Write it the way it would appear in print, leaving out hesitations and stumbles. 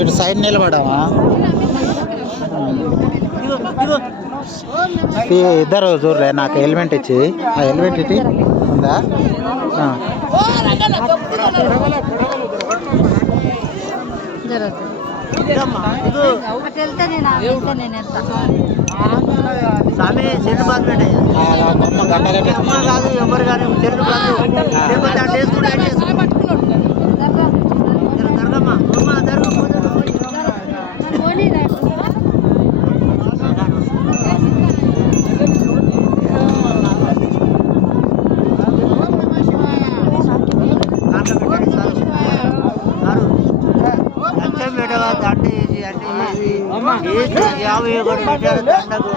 ఇటు సైడ్ నిలబడావా? ఇద్దరు చూడలే నాకు హెల్మెట్ ఇచ్చి, ఆ హెల్మెట్ ఇట్టి ఉందా? ఎవరు కానీ యాభై ఒకటి పెట్టారు దండకు.